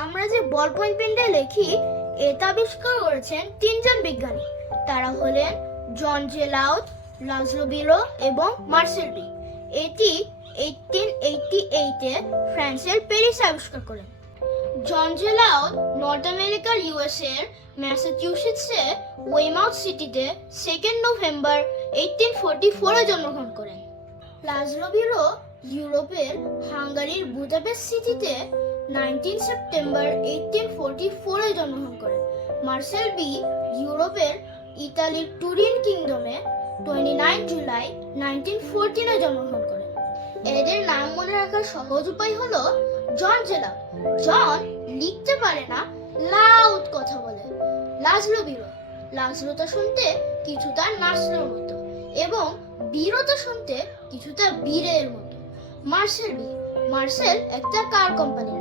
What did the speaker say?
আমরা যে বলপয়েন্ট পেনটা লিখি এটা আবিষ্কার করেছেন তিনজন বিজ্ঞানী। তারা হলেন জন জে লাউড, লাজলো বিরো এবং মার্সেল বি। এটি 1888-এ ফ্রান্সের প্যারিসে আবিষ্কার করেন। জন জে লাউড নর্থ আমেরিকার ইউএসএর ম্যাসাচুসেটসে ওয়েমাউথ সিটিতে 2 নভেম্বর 1844-এ জন্মগ্রহণ করেন। লাজলো বিরো ইউরোপের হাঙ্গারির বুদাপেস্ট সিটিতে 19 সেপ্টেম্বর 1844-এ জন্মগ্রহণ করেন। মার্সেল বি ইউরোপের ইতালির টুরিন কিংডমে 29 জুলাই 1914-এ জন্মগ্রহণ করেন। এদের নাম মনে রাখার সহজ উপায় হলো জন জে লাউড। জন লিখতে পারে না, লাউড কথা বলে। লাজলো বিরো, লাজলোটা শুনতে কিছুটা নাসলোর মতো এবং বিরোটা শুনতে কিছুটা বীরের মতো। মার্সেল বি, মার্সেল একটা কার কোম্পানির